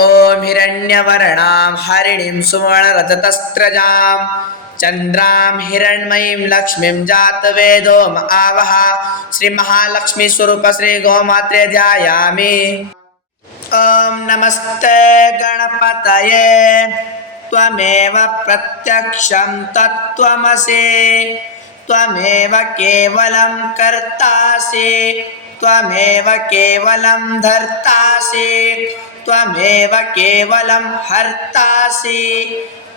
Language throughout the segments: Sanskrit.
ॐ हिरण्यवर्णां हरिणीं सुवर्णरजतस्रजां चन्द्रां हिरण्मयीं लक्ष्मीं जातवेदो आवह श्रीमहालक्ष्मीस्वरूप श्रीगोमात्रे ध्यायामि। ॐ नमस्ते गणपतये त्वमेव प्रत्यक्षं तत्त्वमसि त्वमेव केवलं कर्तासि त्वमेव केवलं धर्तासि त्वमेव केवलं हर्तासि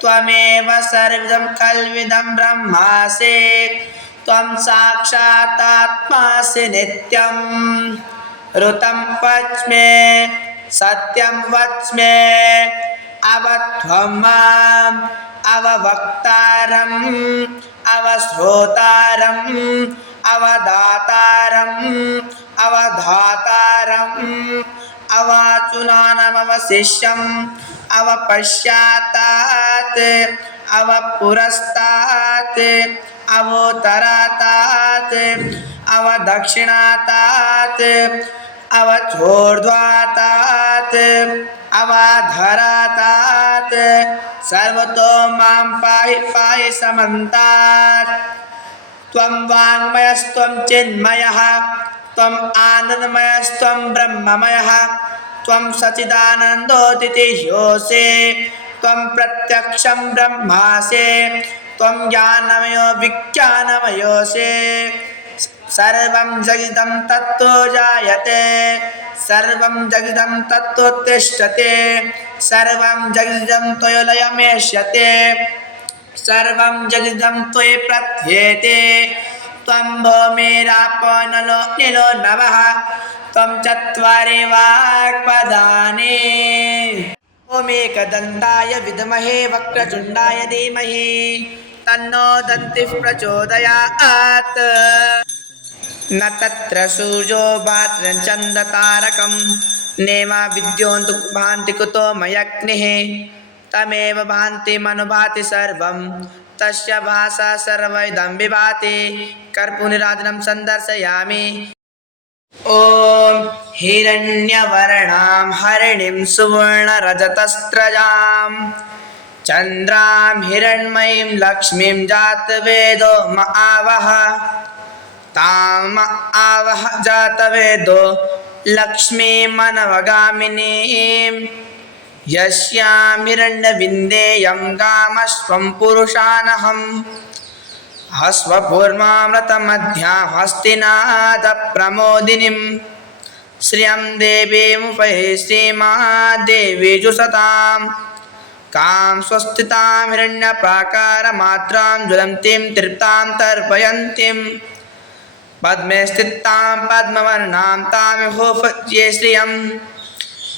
त्वमेव सर्वं कल्विदं ब्रह्मासि त्वं साक्षात् आत्मासि नित्यं ऋतं वच्मि सत्यं वच्मि अवत्वं माम् अववक्तारम् अवश्रोतारम् अवदातारम् अवधातारम् अवाचुनानमवशिष्यम् अवपश्चातात् अवपुरस्तात् अवोत्तरातात् अवदक्षिणातात् अवचोर्ध्वातात् अवाधरातात् सर्वतो मां पाहि पाहि समन्तात्। त्वं वाङ्मयस्त्वं चिन्मयः त्वम् आनन्दमयस्त्वं ब्रह्ममयः त्वं सच्चिदानन्दोऽतिथियोऽसि त्वं प्रत्यक्षं ब्रह्मासि त्वं ज्ञानमयो विज्ञानमयोऽसि सर्वं जगदं तत्तो जायते सर्वं जगदं तत्तोत्तिष्ठते सर्वं जगदं त्वयोलयमेष्यते सर्वं जगदं त्वयि प्रथ्येते त्वं भूमिरापो नलो निलो नभः त्वं चत्वारि वाक्पदानि। ॐ एकदन्ताय विद्महे वक्रतुण्डाय धीमहि तन्नो दन्तिः प्रचोदयात्। न तत्र सूर्यो भाति चन्द्रतारकं नेमा विद्योन्तु भान्ति कुतो मयग्निः तमेव भान्ति मनुभाति सर्वं तस्य भासा सर्वैदं विभाति कर्पूरनीराजनं सन्दर्शयामि। ॐ हिरण्यवर्णां हरिणीं सुवर्णरजतस्रजां चन्द्रां हिरण्मयीं लक्ष्मीं जातवेदो आवह ताम आवह जातवेदो लक्ष्मीमनवगामिनीं यस्यां हिरण्यविन्देयं गामस्वं पुरुषानहम् हस्वपूर्वामृतमध्यां हस्तिनादप्रमोदिनीं श्रियं देवीमुपहे श्रीमादेवी जुषतां कां स्वस्थितां हिरण्यप्राकारमात्रां ज्वलन्तीं तृप्तां तर्पयन्तीं पद्मे स्थितां पद्मवर्णां तामिहोपज्ये श्रियं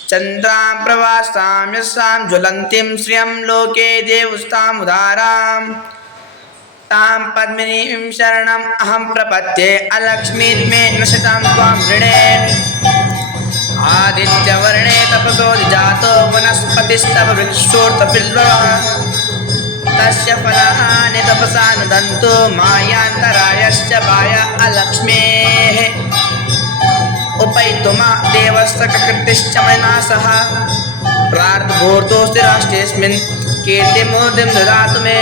चन्द्रां प्रवासां यस्यां ज्वलन्तीं श्रियं लोके देवस्तामुदारां तां पद्मिनीं शरणम् अहं प्रपद्ये अलक्ष्मीर्मे नशतां त्वां वृणे आदित्यवर्णे तपसो जातो वनस्पतिस्तव वृक्षोऽर्थबिल्वः तस्य फलानि तपसा नुदन्तु मायान्तरायश्च बाय अलक्ष्मेः उपैतुमा देवस्य कृतिश्च मना सह प्रार्थभूतोऽस्ति राष्ट्रेऽस्मिन् कीर्तिमूर्तिं ददातु मे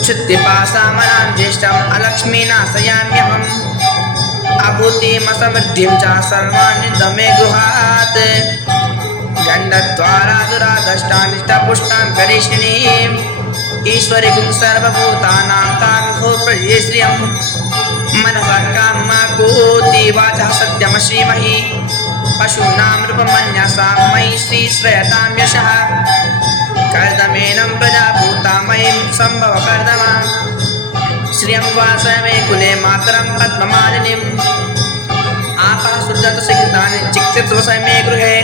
क्षुत्पिपासामनां ज्येष्ठम् अलक्ष्मीनाशयाम्यहम् अभूतिमसमृद्धिं च सर्वाणि दमे गृहात् गण्डद्वारा दुराधष्टानिष्टपुष्टां करिष्णीम् ईश्वरीं सर्वभूतानां तामिहो प्रजे श्रियं मनसा कामाकूति वाचः सत्यमश्रीमहि पशूनां रूपमन्यसां मयि श्रीश्रयतां यशः कर्दमेनं प्रजाभूतामयीं सम्भव कर्दमा श्रियं वासमे कुले मातरं पद्ममालिनीम् आपः सृजन्तु सिक्तानि चिकित्समे गृहे